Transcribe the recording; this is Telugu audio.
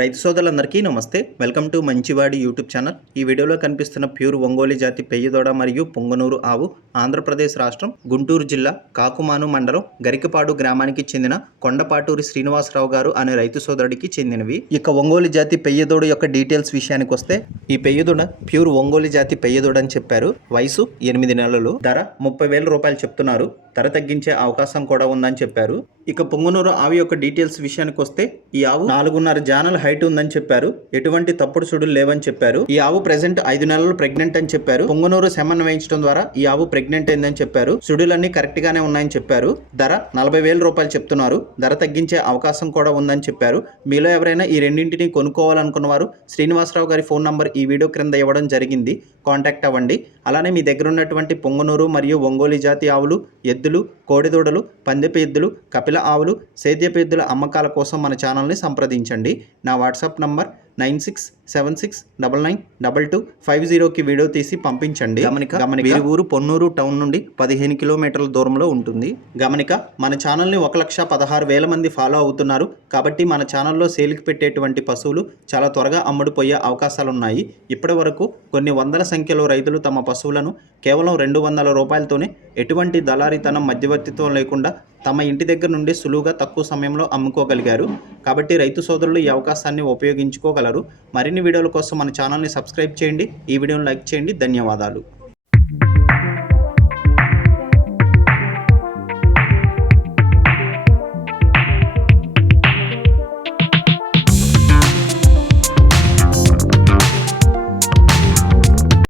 రైతు సోదరులందరికీ నమస్తే. వెల్కమ్ టు మంచివాడి యూట్యూబ్ ఛానల్. ఈ వీడియోలో కనిపిస్తున్న ప్యూర్ ఒంగోలు జాతి పెయ్యదోడ మరియు పొంగనూరు ఆవు ఆంధ్రప్రదేశ్ రాష్ట్రం గుంటూరు జిల్లా కాకుమాను మండలం గరికపాడు గ్రామానికి చెందిన కొండపాటూరి శ్రీనివాసరావు గారు అనే రైతు సోదరుడికి చెందినవి. ఇక ఒంగోలు జాతి పెయ్యదోడ యొక్క డీటెయిల్స్ విషయానికి వస్తే, ఈ పెయ్యదోడ ప్యూర్ ఒంగోలు జాతి పెయ్యదోడ అని చెప్పారు. వయసు 8 నెలలు. ధర 30,000 రూపాయలు చెప్తున్నారు. ధర తగ్గించే అవకాశం కూడా ఉందని చెప్పారు. ఇక పొంగనూరు ఆవు యొక్క డీటెయిల్స్ విషయానికి వస్తే, ఈ ఆవు 4.5 జానల హైట్ ఉందని చెప్పారు. ఎటువంటి తప్పుడు సుడులు లేవని చెప్పారు. ఈ ఆవు ప్రెసెంట్ 5 నెలలు ప్రెగ్నెంట్ అని చెప్పారు. పొంగనూరు సెమన్ వేయించడం ద్వారా ఈ ఆవు ప్రెగ్నెంట్ అయిందని చెప్పారు. సుడులన్నీ కరెక్ట్ గానే ఉన్నాయని చెప్పారు. ధర 40,000 రూపాయలు చెప్తున్నారు. ధర తగ్గించే అవకాశం కూడా ఉందని చెప్పారు. మీలో ఎవరైనా ఈ రెండింటిని కొనుక్కోవాలనుకున్న వారు శ్రీనివాసరావు గారి ఫోన్ నంబర్ ఈ వీడియో క్రింద ఇవ్వడం జరిగింది. కాంటాక్ట్ అవ్వండి. అలానే మీ దగ్గర ఉన్నటువంటి పొంగనూరు మరియు ఒంగోలు జాతి ఆవులు, ఎద్దులు, కోడిదూడలు, పందెపు ఎద్దులు, కపిల ఆవులు, సేద్యపు ఎద్దుల అమ్మకాల కోసం మన ఛానల్ని సంప్రదించండి. నా వాట్సాప్ నంబర్ 9676992250కి వీడియో తీసి పంపించండి. గమనిక వీరి ఊరు పొన్నూరు టౌన్ నుండి 15 కిలోమీటర్ల దూరంలో ఉంటుంది. గమనిక మన ఛానల్ని 1,16,000 మంది ఫాలో అవుతున్నారు. కాబట్టి మన ఛానల్లో సేల్కి పెట్టేటువంటి పశువులు చాలా త్వరగా అమ్ముడుపోయే అవకాశాలున్నాయి. ఇప్పటి వరకు కొన్ని వందల సంఖ్యలో రైతులు తమ పశువులను కేవలం 200 రూపాయలతోనే ఎటువంటి దళారీతనం మధ్యవర్తిత్వం లేకుండా తమ ఇంటి దగ్గర నుండి సులువుగా తక్కువ సమయంలో అమ్ముకోగలిగారు. కాబట్టి రైతు సోదరులు ఈ అవకాశాన్ని ఉపయోగించుకోగలరు. మరిన్ని వీడియోల కోసం మన ఛానల్ని సబ్స్క్రైబ్ చేయండి. ఈ వీడియోని లైక్ చేయండి. ధన్యవాదాలు.